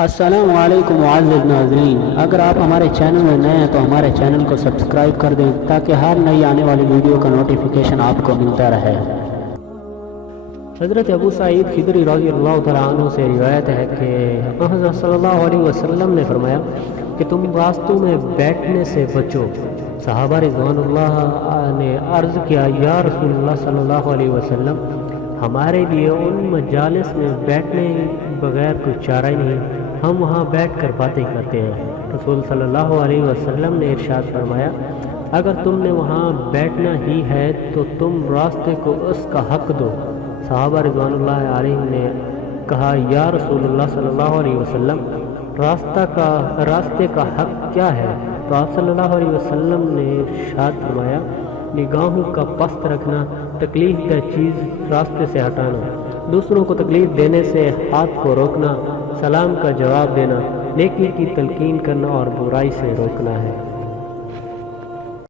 السلام علیکم معزز ناظرین، اگر آپ ہمارے چینل میں نئے ہیں تو ہمارے چینل کو سبسکرائب کر دیں تاکہ ہر نئی آنے والی ویڈیو کا نوٹیفیکیشن آپ کو ملتا رہے۔ حضرت ابو سعید خدری رضی اللہ تعالیٰ عنہ سے روایت ہے کہ حضرت صلی اللہ علیہ وسلم نے فرمایا کہ تم راستوں میں بیٹھنے سے بچو۔ صحابہ رضوان اللہ نے عرض کیا، یا رسول اللہ صلی اللہ علیہ وسلم، ہمارے لیے ان مجالس میں بیٹھنے بغیر کوئی چارہ ہی نہیں، ہم وہاں بیٹھ کر باتیں کرتے ہیں۔ رسول صلی اللہ علیہ وسلم نے ارشاد فرمایا، اگر تم نے وہاں بیٹھنا ہی ہے تو تم راستے کو اس کا حق دو۔ صحابہ رضوان اللہ علیہ نے کہا، یا رسول اللہ صلی اللہ علیہ وسلم، راستے کا حق کیا ہے؟ تو آپ صلی اللہ علیہ وسلم نے ارشاد فرمایا، نگاہوں کا پست رکھنا، تکلیف دہ چیز راستے سے ہٹانا، دوسروں کو تکلیف دینے سے ہاتھ کو روکنا، سلام کا جواب دینا، نیکی کی تلقین کرنا اور برائی سے روکنا ہے۔